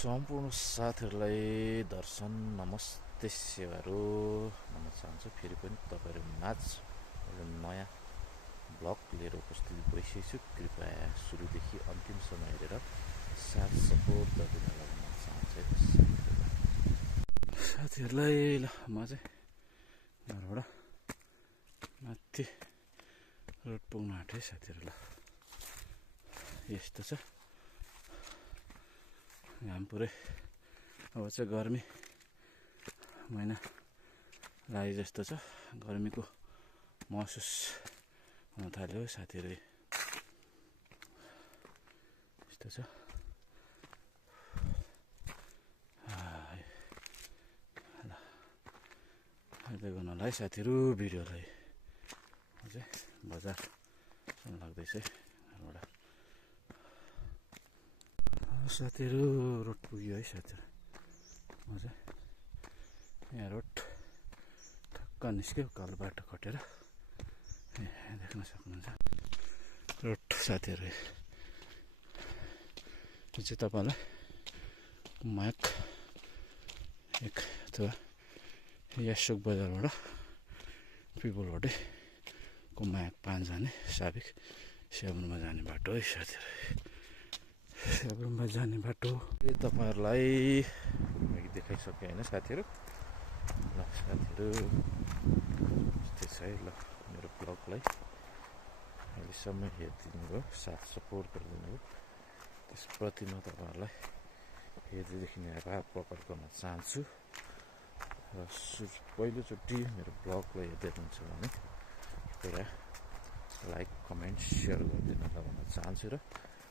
सम्पूर्ण साथीहरूलाई दर्शन नमस्ते सेवाहरू भन्न चाहन्छु। फेरि पनि तपाईँहरू माझ एउटा नयाँ ब्लग लिएर उपस्थित भइसकेको छु। कृपया सुरुदेखि अन्तिमसम्म हेरेर साथ सपोर्ट गरिदिन भन्न चाहन्छु साथीहरूलाई। ल म चाहिँ घरबाट माथि रोड पुग्न आँटेँ साथीहरू। ल यस्तो छ घाम पुरै। अब चाहिँ गर्मी महिना लागे जस्तो छ। गर्मीको महसुस हुन थाल्यो साथीहरू। यस्तो छ। ल अहिले गर्नलाई साथीहरू भिडियोलाई चाहिँ बजार लाग्दैछ घरबाट। साथीहरू रोड पुग्यो है साथीहरू। म चाहिँ यहाँ रोड ठक्क निस्क्यो कालो बाटो कटेर। देख्न सक्नुहुन्छ रोड साथीहरू। यो चाहिँ तपाईँलाई मायाक एक अथवा यासोक बजारबाट पिपलबाटै कुमायाक 5 जाने साबिक स्याब्रुममा जाने बाटो है साथीहरू। स्याब्रुममा जाने बाटो तपाईँहरूलाई देखाइसकेँ होइन साथीहरू। ल साथीहरू यस्तै छ है। ल मेरो ब्लगलाई अहिलेसम्म हेरिदिनु भयो, साथ सपोर्ट गरिदिनु भयो, त्यसप्रति म तपाईँहरूलाई हेर्दैदेखि नै आभार प्रकट गर्न चाहन्छु। र पहिलोचोटि मेरो ब्लगलाई हेर्दै हुनुहुन्छ भने कृपया लाइक कमेन्ट सेयर गरिदिनु भन्न चाहन्छु। र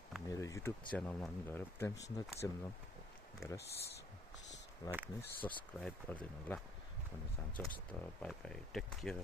मेरो युट्युब च्यानलमा पनि गएर प्रेमसुन्दर च्यानल गएर लाइक नै सब्सक्राइब गरिदिनु होला भन्न चाहन्छु। हस् त बाई बाई, टेक केयर।